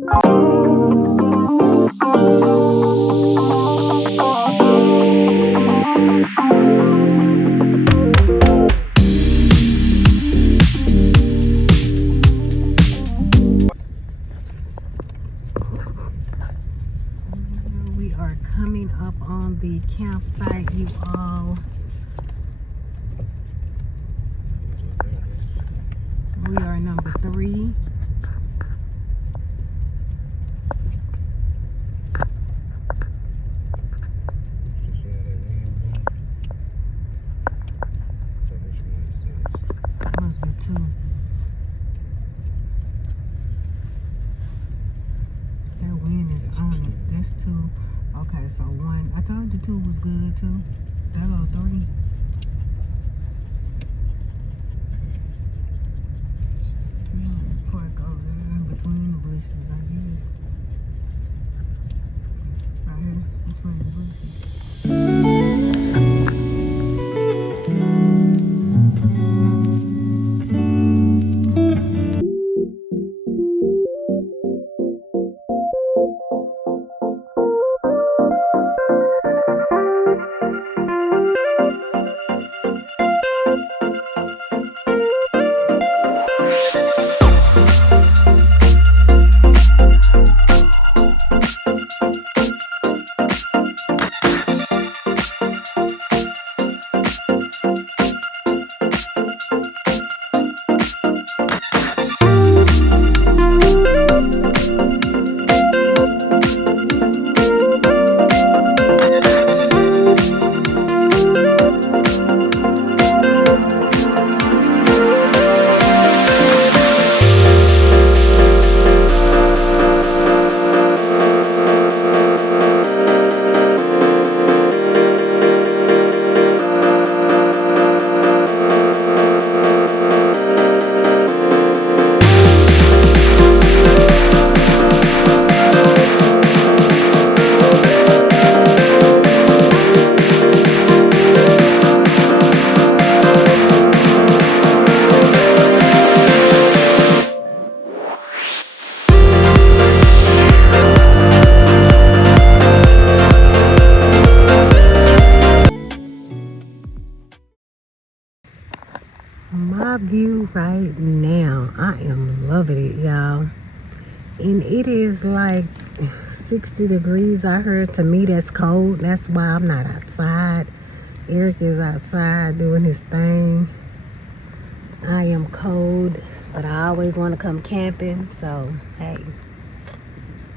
We are coming up on the campsite, you all. We are number 3. Must be 2. That wind is on it. That's 2. Okay, so 1. I told you 2 was good too. That little 3. Park over there in between the bushes, I guess. Right here, between the bushes. My view right now, I am loving it, y'all. And it is like 60 degrees. I heard, to me that's cold. That's why I'm not outside. Eric is outside doing his thing. I am cold, but I always want to come camping. So, hey,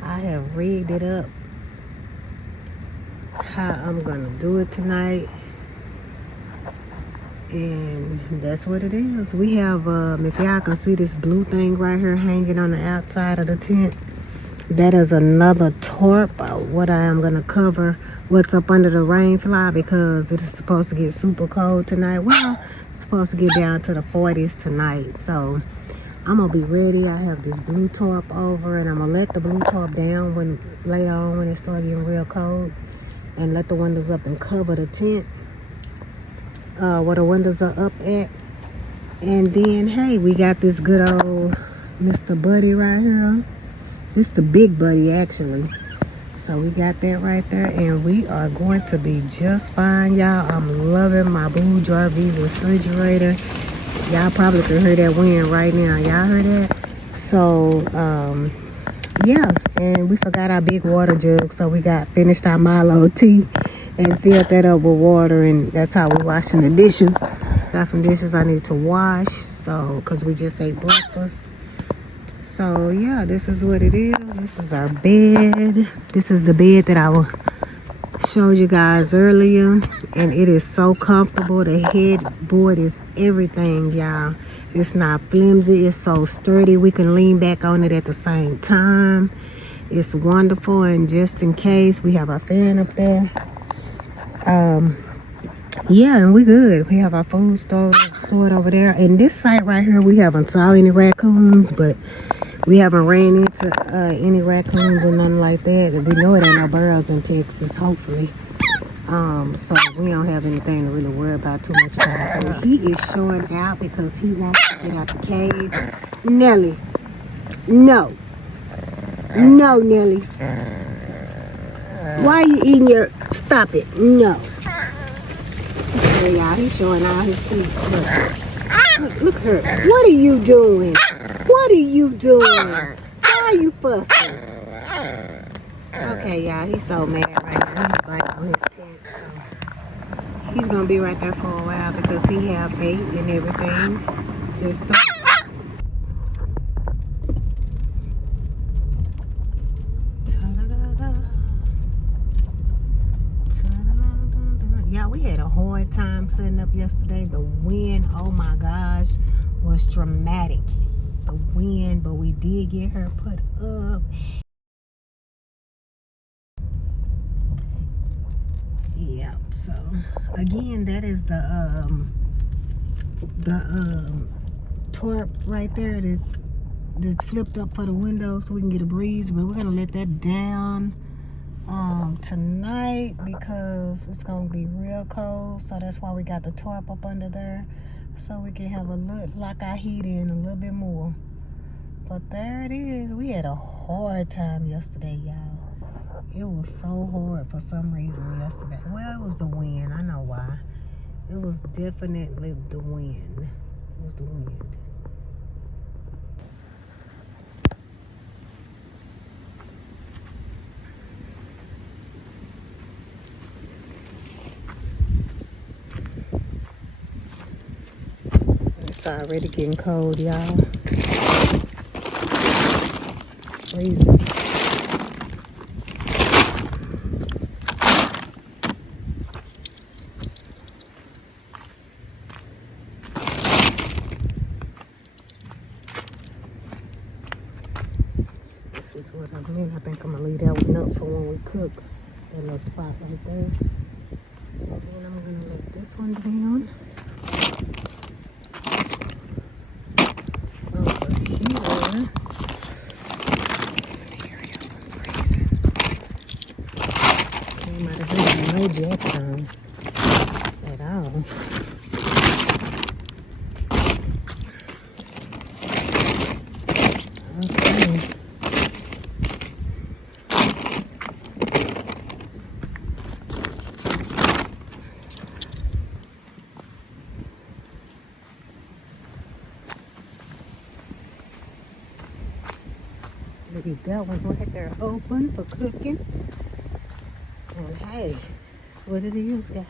I have rigged it up how I'm going to do it tonight. And that's what it is. We have, if y'all can see this blue thing right here hanging on the outside of the tent, that is another tarp. What I am going to cover what's up under the rain fly, because it is supposed to get super cold tonight. Well, it's supposed to get down to the 40s tonight. So I'm going to be ready. I have this blue tarp over, and I'm going to let the blue tarp down when later on when it starts getting real cold, and let the windows up and cover the tent. Where the windows are up at. And then, hey, we got this good old Mr. Buddy right here. This the big buddy, actually. So we got that right there, and we are going to be just fine, y'all. I'm loving my Booge RV refrigerator. Y'all probably can hear that wind right now. Y'all heard that? So, yeah. And we forgot our big water jug, so we finished our Milo tea and filled that up with water, and that's how we're washing the dishes. Got some dishes I need to wash, so because we just ate breakfast. So yeah, this is what it is. This is our bed. This is the bed that I showed you guys earlier, and it is so comfortable. The headboard is everything, y'all. It's not flimsy. It's so sturdy. We can lean back on it at the same time. It's wonderful. And just in case, we have our fan up there. Yeah, and we good. We have our food stored over there. And this site right here, we haven't saw any raccoons, but we haven't ran into any raccoons or nothing like that. We know it ain't no burrows in Texas, hopefully. So we don't have anything to really worry about too much about. He is showing out because he wants to get out the cage. Nelly, no. No, Nelly. Why are you eating your... Stop it. No. Hey, y'all, he's showing all his teeth. Look at her. What are you doing? What are you doing? Why are you fussing? Okay, y'all, he's so mad right now. He's right on his tent, so he's gonna be right there for a while because he have bait and everything. Just yeah, we had a hard time setting up yesterday. The wind, oh my gosh, was dramatic. The wind, but we did get her put up. Yeah, so again, that is the tarp right there that's flipped up for the window so we can get a breeze, but we're gonna let that down tonight because it's gonna be real cold, so that's why we got the tarp up under there so we can have a look, lock our heat in a little bit more. But there it is. We had a hard time yesterday, y'all. It was so hard for some reason yesterday. Well, it was the wind. I know why. It was definitely the wind. It was the wind. It's already getting cold, y'all. Freezing. This is what I mean. I think I'm gonna leave that one up for when we cook. That little spot right there. And then I'm gonna let this one down. Over here. Came out of here with no jacket on at all. Okay. Leave that one right there open for cooking. And hey, that's what it is, guys.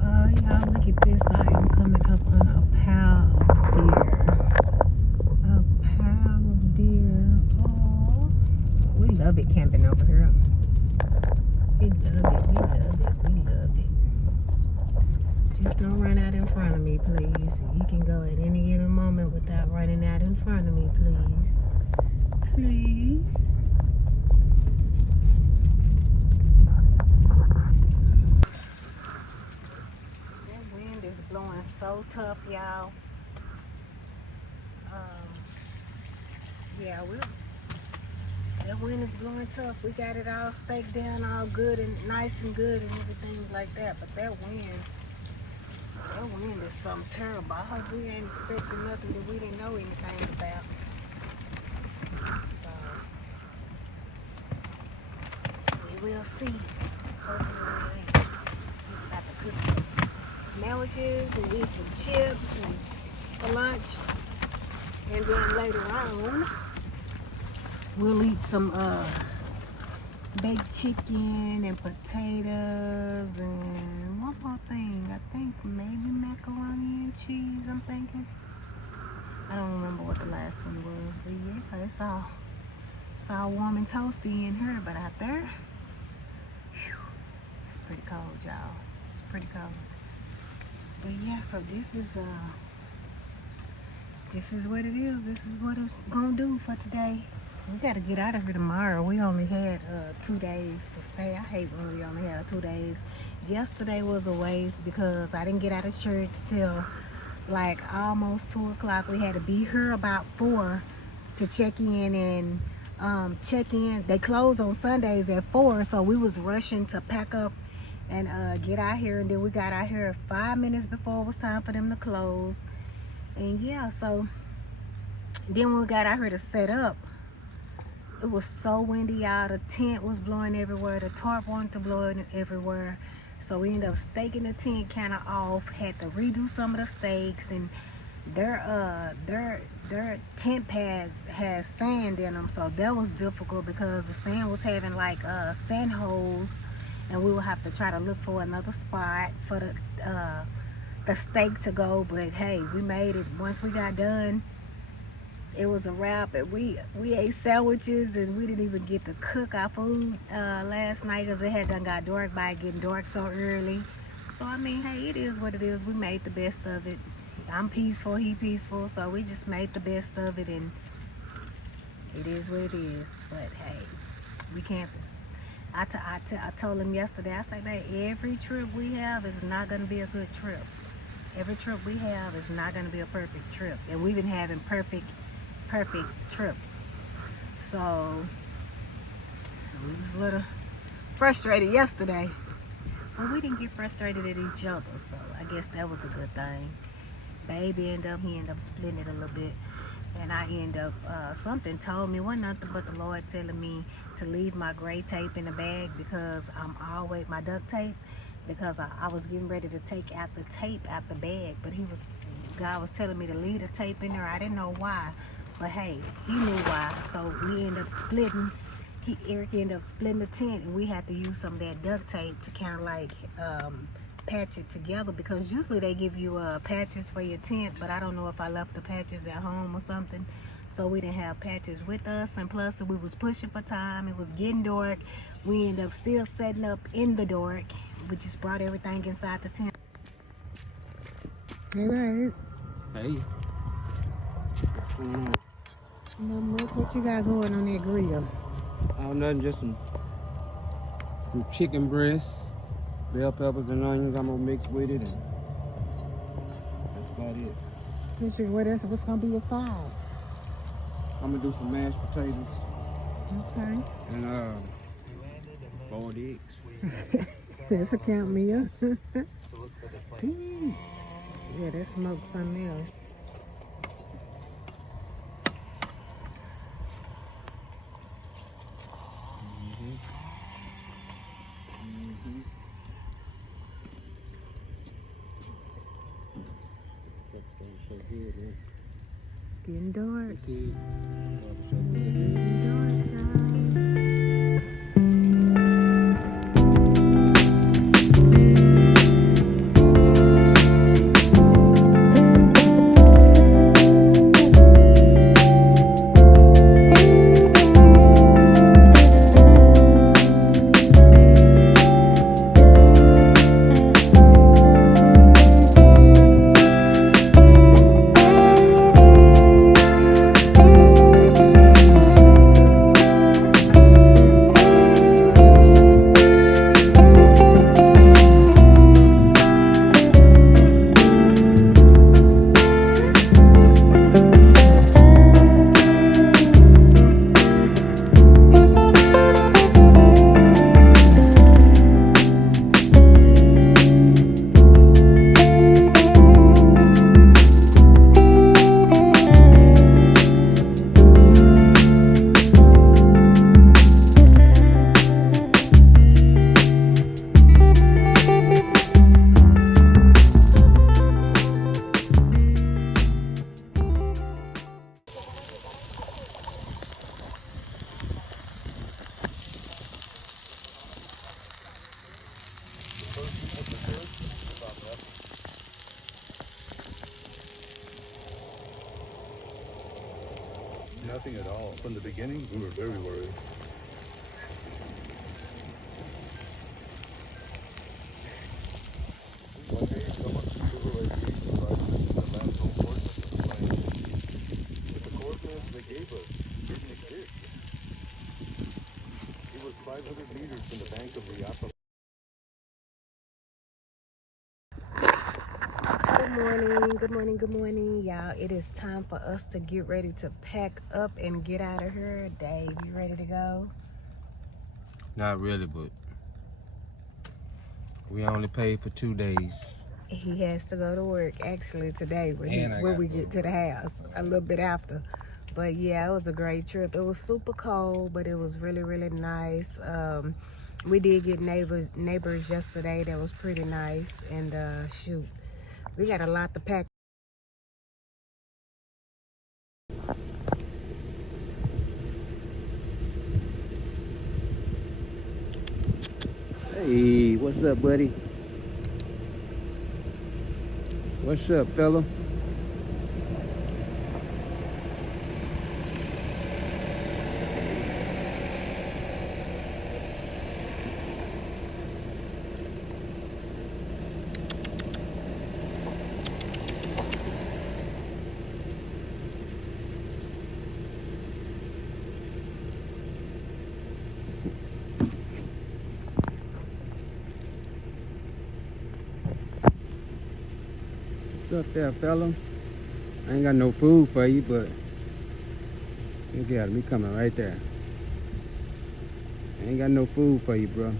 Y'all look at this. I am coming up on a pile of deer. A pile of deer. Oh, we love it camping over here. We love it. We love it. We love it. Just don't run out in front of me, please. You can go at any given moment without running out in front of me, please. Please. That wind is blowing so tough, y'all. Yeah, that wind is blowing tough. We got it all staked down, all good and nice and good and everything like that. But that wind is something terrible. I hope we ain't expecting nothing that we didn't know anything about. So we will see. Hopefully we ain't. We're about to cook some sandwiches and eat some chips and for lunch. And then later on, we'll eat some baked chicken and potatoes and one more thing. I think maybe macaroni and cheese, I'm thinking. I don't remember what the last one was, but yeah, it's all warm and toasty in here, but out there, whew, it's pretty cold, y'all. It's pretty cold. But yeah, so this is what it is. This is what it's gonna do for today. We gotta get out of here tomorrow. We only had 2 days to stay. I hate when we only have 2 days. Yesterday was a waste because I didn't get out of church till like almost 2 o'clock. We had to be here about 4 to check in and check in. They close on Sundays at 4, so we was rushing to pack up and get out here. And then we got out here 5 minutes before it was time for them to close. And yeah, so Then when we got out here to set up, it was so windy, y'all. The tent was blowing everywhere. The tarp wanted to blow everywhere. So we ended up staking the tent kind of off. Had to redo some of the stakes, and their tent pads had sand in them, so that was difficult because the sand was having like sand holes, and we would have to try to look for another spot for the stake to go. But hey, we made it. Once we got done, it was a wrap. And we ate sandwiches, and we didn't even get to cook our food last night because it had done got dark by getting dark so early. So I mean, hey, it is what it is. We made the best of it. I'm peaceful, he peaceful, so we just made the best of it, and it is what it is. But hey, we camping. I told him yesterday, I said, man, every trip we have is not going to be a good trip. Every trip we have is not going to be a perfect trip. And we've been having perfect trips. So we was a little frustrated yesterday. Well, we didn't get frustrated at each other, so I guess that was a good thing. Baby he ended up splitting it a little bit, and I end up something told me, wasn't nothing but the Lord telling me to leave my gray tape in the bag, because I'm always my duct tape, because I was getting ready to take out the tape out the bag, but God was telling me to leave the tape in there. I didn't know why, but hey, he knew why. So we end up splitting. Eric ended up splitting the tent, and we had to use some of that duct tape to kind of like patch it together, because usually they give you patches for your tent, but I don't know if I left the patches at home or something, so we didn't have patches with us. And plus we was pushing for time, it was getting dark. We ended up still setting up in the dark. We just brought everything inside the tent. Hey, right. Hey, what's going on? Not much. What you got going on that grill? Oh, nothing, just some chicken breasts, bell peppers and onions I'm gonna mix with it, and that's about it. What else? What's gonna be your side? I'm gonna do some mashed potatoes. Okay. And boiled eggs. That's a count meal. Yeah, that smoked something else. It's getting dark. You see? Getting dark, guys. Nothing at all. From the beginning, we were very worried. One day, someone supervised me to ride the landfill coordinates of the plane. But the coordinates they gave us didn't exist. It was 500 meters from the bank of the Apple. Good morning, y'all. It is time for us to get ready to pack up and get out of here. Dave, you ready to go? Not really, but we only paid for 2 days. He has to go to work actually today when we get to the house a little bit after. But yeah, it was a great trip. It was super cold, but it was really, really nice. We did get neighbors yesterday. That was pretty nice. And shoot, we got a lot to pack. Hey, what's up, buddy? What's up, fella? What's up there, fella? I ain't got no food for you, but look at me coming right there. I ain't got no food for you, bro.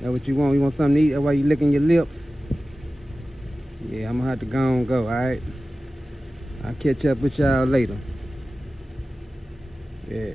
That what you want? You want something to eat? That's why you licking your lips? Yeah, I'm gonna have to go and go, alright? I'll catch up with y'all later. Yeah.